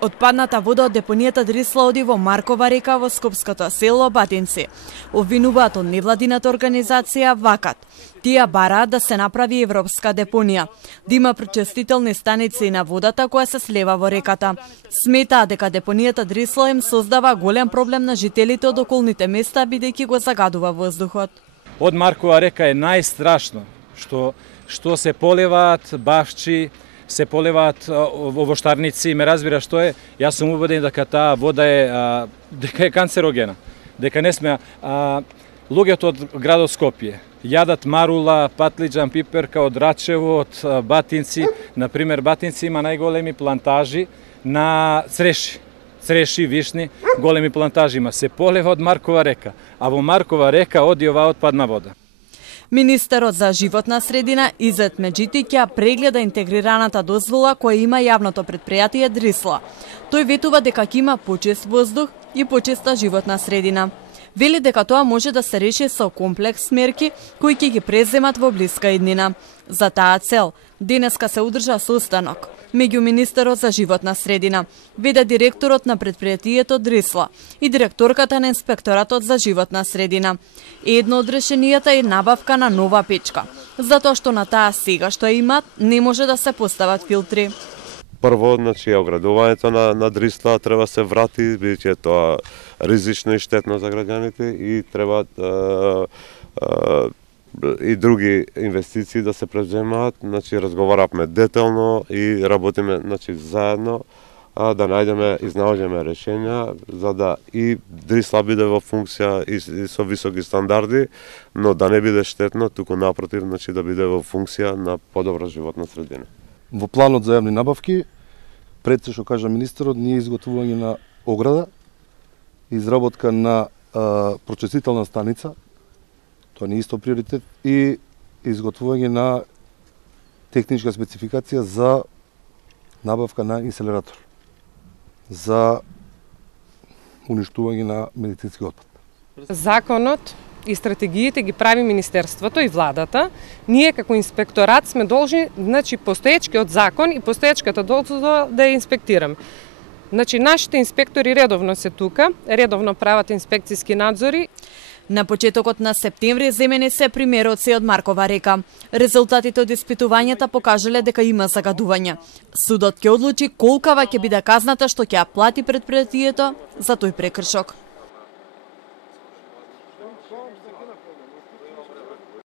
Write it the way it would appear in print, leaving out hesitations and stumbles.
Отпадната вода од депонијата Дрисла оди во Маркова река во скопското село Батинци. Обвинуваат од невладината организација ВАКАТ. Тие бараат да се направи европска депонија, да има пречистителни станици на водата која се слева во реката. Сметаат дека депонијата Дрисла им создава голем проблем на жителите од околните места бидејќи го загадува воздухот. Од Маркова река е најстрашно што се поливаат бавчи, се поливаат овоштарници, ме разбира што е. Јас сум убеден дека таа вода е канцерогена, дека не сме луѓето од градот Скопје јадат марула, патлиџан, пиперка од Рачево, од Батинци. Например, Батинци има најголеми плантажи на цреши, вишни, големи плантажи има. Се полива од Маркова река, а во Маркова река оди оваа отпадна вода. Министерот за животна средина Изет Меджитиќа прегледа интегрираната дозвола која има јавното претпријатие Дрисла. Тој ветува дека ќе има почист воздух и почиста животна средина. Вели дека тоа може да се реши со комплекс мерки кои ќе ги преземат во блиска иднина. За таа цел, денеска се одржа состанок меѓу Министерот за животна средина, веде директорот на претпријатието Дрисла и директорката на Инспекторатот за животна средина. Едно од решенијата е набавка на нова печка, затоа што на таа сега што имаат не може да се постават филтри. Прво, оградувањето на Дрисла треба се врати, бидејќи тоа ризично и штетно за граѓаните и треба и други инвестиции да се преземаат. Разговаравме детално и работиме заедно да најдеме, изнаоѓаме решенја за да и Дрисла биде во функција и со високи стандарди, но да не биде штетно, туку напротив, да биде во функција на подобра животна средина. Во планот за јавни набавки, пред се што кажа министерот, ние изготвување на ограда, изработка на прочистителна станица, тоа не е исто приоритет, и изготвување на техничка спецификација за набавка на инсинератор, за уништување на медицински отпад. Законот и стратегиите ги прави Министерството и владата. Ние како инспекторат сме должни, постоечкиот закон и постоечката дозвола да ја инспектираме. Нашите инспектори редовно се тука, редовно прават инспекцијски надзори. На почетокот на септември земени се примероци од Маркова река. Резултатите од испитувањата покажале дека има загадување. Судот ќе одлучи колкава ќе биде казната што ќе ја плати претпријатието за тој прекршок.